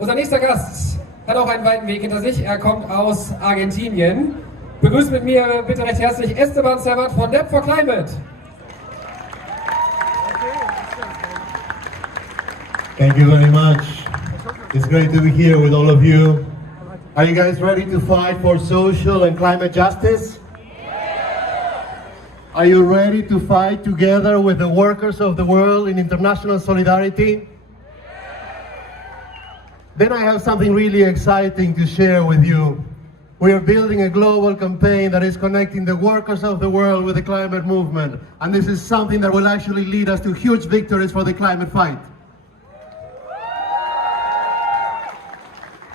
Unser nächster Gast hat auch einen weiten Weg hinter sich. Er kommt aus Argentinien. Begrüßt mit mir bitte recht herzlich Esteban Servat von Rede for Climate. Thank you very much. It's great to be here with all of you. Are you guys ready to fight for social and climate justice? Are you ready to fight together with the workers of the world in international solidarity? Then I have something really exciting to share with you. We are building a global campaign that is connecting the workers of the world with the climate movement. And this is something that will actually lead us to huge victories for the climate fight.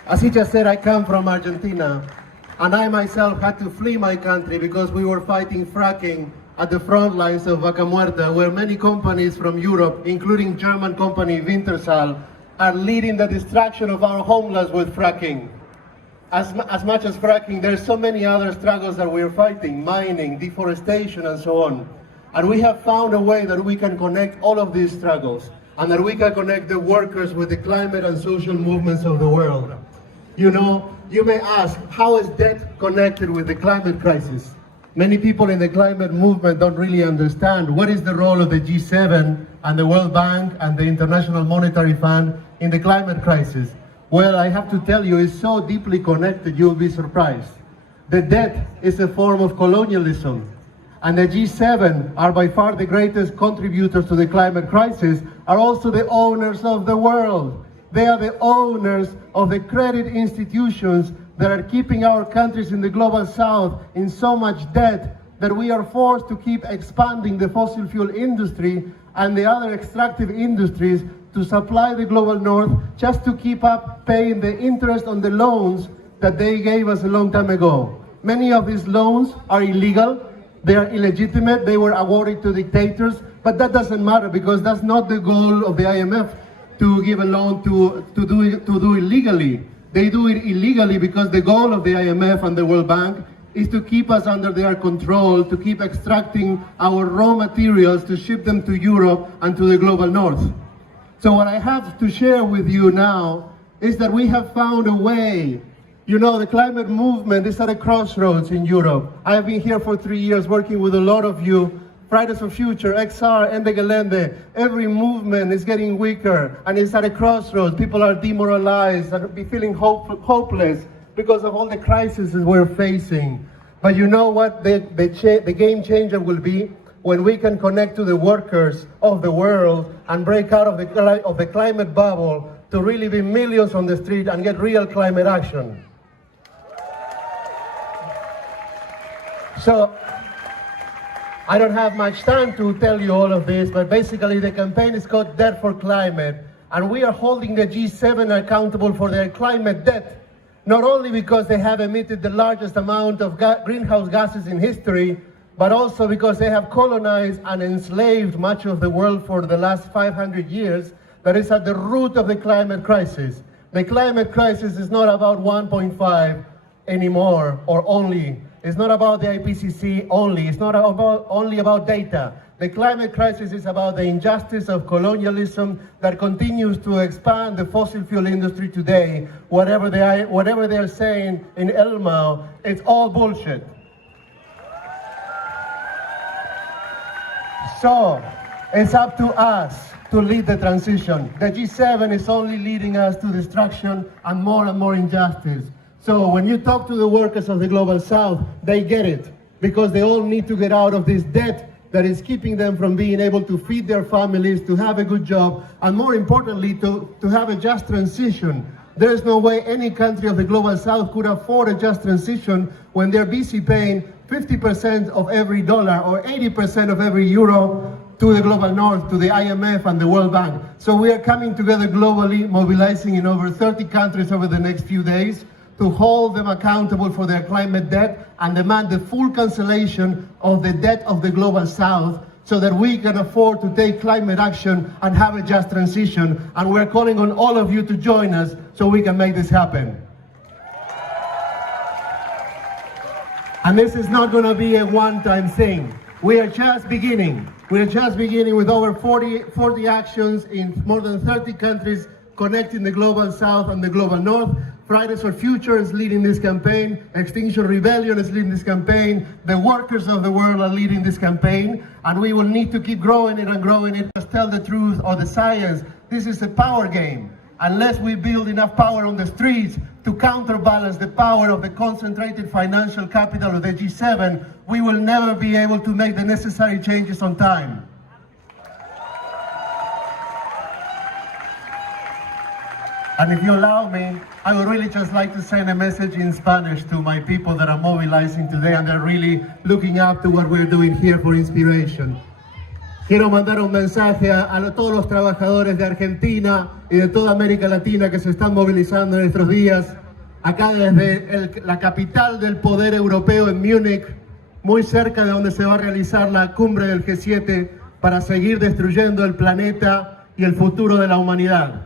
As he just said, I come from Argentina, and I myself had to flee my country because we were fighting fracking at the front lines of Vaca Muerta, where many companies from Europe, including German company Wintershall, are leading the destruction of our homelands with fracking. As much as fracking, there's so many other struggles that we're fighting, mining, deforestation, and so on. And we have found a way that we can connect all of these struggles, and that we can connect the workers with the climate and social movements of the world. You know, you may ask, how is debt connected with the climate crisis? Many people in the climate movement don't really understand what is the role of the G7 and the World Bank and the International Monetary Fund in the climate crisis. Well, I have to tell you, it's so deeply connected, you'll be surprised. The debt is a form of colonialism, and the G7 are by far the greatest contributors to the climate crisis, are also the owners of the world. They are the owners of the credit institutions that are keeping our countries in the global south in so much debt that we are forced to keep expanding the fossil fuel industry and the other extractive industries to supply the global north just to keep up paying the interest on the loans that they gave us a long time ago. Many of these loans are illegal, they are illegitimate, they were awarded to dictators, but that doesn't matter because that's not the goal of the IMF. To give a loan to do it illegally. They do it illegally because the goal of the IMF and the World Bank is to keep us under their control, to keep extracting our raw materials, to ship them to Europe and to the global north. So what I have to share with you now is that we have found a way. You know, the climate movement is at a crossroads in Europe. I have been here for 3 years working with a lot of you. Fridays for Future, XR, Ende Gelände, every movement is getting weaker and it's at a crossroads. People are demoralized and be feeling hopeless because of all the crises we're facing. But you know what the game changer will be? When we can connect to the workers of the world and break out of the climate bubble to really be millions on the street and get real climate action. So, I don't have much time to tell you all of this, but basically the campaign is called Debt for Climate, and we are holding the G7 accountable for their climate debt, not only because they have emitted the largest amount of greenhouse gases in history, but also because they have colonized and enslaved much of the world for the last 500 years, that is at the root of the climate crisis. The climate crisis is not about 1.5 anymore, or only. It's not about the IPCC only. It's not only about data. The climate crisis is about the injustice of colonialism that continues to expand the fossil fuel industry today. Whatever they are saying in Elmau, it's all bullshit. So, it's up to us to lead the transition. The G7 is only leading us to destruction and more injustice. So when you talk to the workers of the Global South, they get it, because they all need to get out of this debt that is keeping them from being able to feed their families, to have a good job, and more importantly, to have a just transition. There is no way any country of the Global South could afford a just transition when they're busy paying 50% of every dollar or 80% of every euro to the global north, to the IMF and the World Bank. So we are coming together globally, mobilizing in over 30 countries over the next few days, to hold them accountable for their climate debt and demand the full cancellation of the debt of the Global South so that we can afford to take climate action and have a just transition. And we're calling on all of you to join us so we can make this happen. And this is not going to be a one-time thing. We are just beginning. We are just beginning with over 40 actions in more than 30 countries connecting the global south and the global north. Fridays for Future is leading this campaign. Extinction Rebellion is leading this campaign. The workers of the world are leading this campaign. And we will need to keep growing it and growing it. Just tell the truth or the science. This is a power game. Unless we build enough power on the streets to counterbalance the power of the concentrated financial capital of the G7, we will never be able to make the necessary changes on time. And if you allow me, I would really just like to send a message in Spanish to my people that are mobilizing today and they're really looking up to what we're doing here for inspiration. Quiero mandar un mensaje a todos los trabajadores de Argentina y de toda América Latina que se están movilizando en estos días, acá desde la capital del poder europeo en Múnich, muy cerca de donde se va a realizar la cumbre del G7 para seguir destruyendo el planeta y el futuro de la humanidad.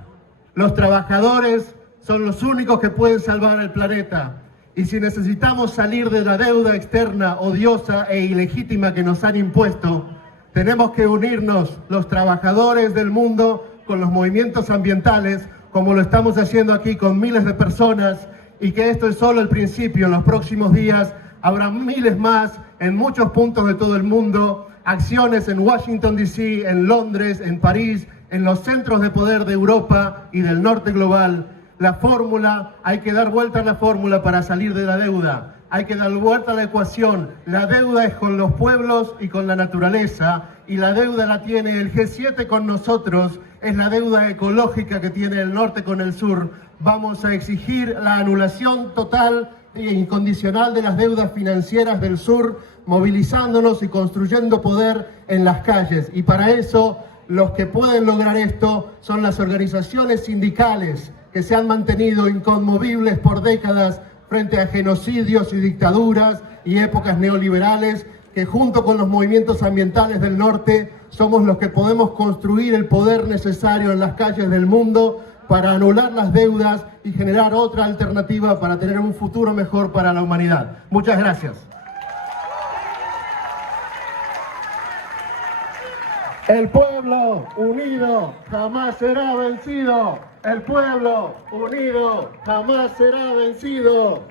Los trabajadores son los únicos que pueden salvar el planeta. Y si necesitamos salir de la deuda externa odiosa e ilegítima que nos han impuesto, tenemos que unirnos los trabajadores del mundo con los movimientos ambientales, como lo estamos haciendo aquí con miles de personas, y que esto es solo el principio. En los próximos días habrá miles más en muchos puntos de todo el mundo, acciones en Washington DC, en Londres, en París, en los centros de poder de Europa y del norte global. La fórmula, hay que dar vuelta a la fórmula para salir de la deuda. Hay que dar vuelta a la ecuación. La deuda es con los pueblos y con la naturaleza, y la deuda la tiene el G7 con nosotros, es la deuda ecológica que tiene el norte con el sur. Vamos a exigir la anulación total e incondicional de las deudas financieras del sur, movilizándonos y construyendo poder en las calles. Y para eso, los que pueden lograr esto son las organizaciones sindicales que se han mantenido inconmovibles por décadas frente a genocidios y dictaduras y épocas neoliberales, que junto con los movimientos ambientales del norte somos los que podemos construir el poder necesario en las calles del mundo para anular las deudas y generar otra alternativa para tener un futuro mejor para la humanidad. Muchas gracias. El pueblo unido jamás será vencido. El pueblo unido jamás será vencido.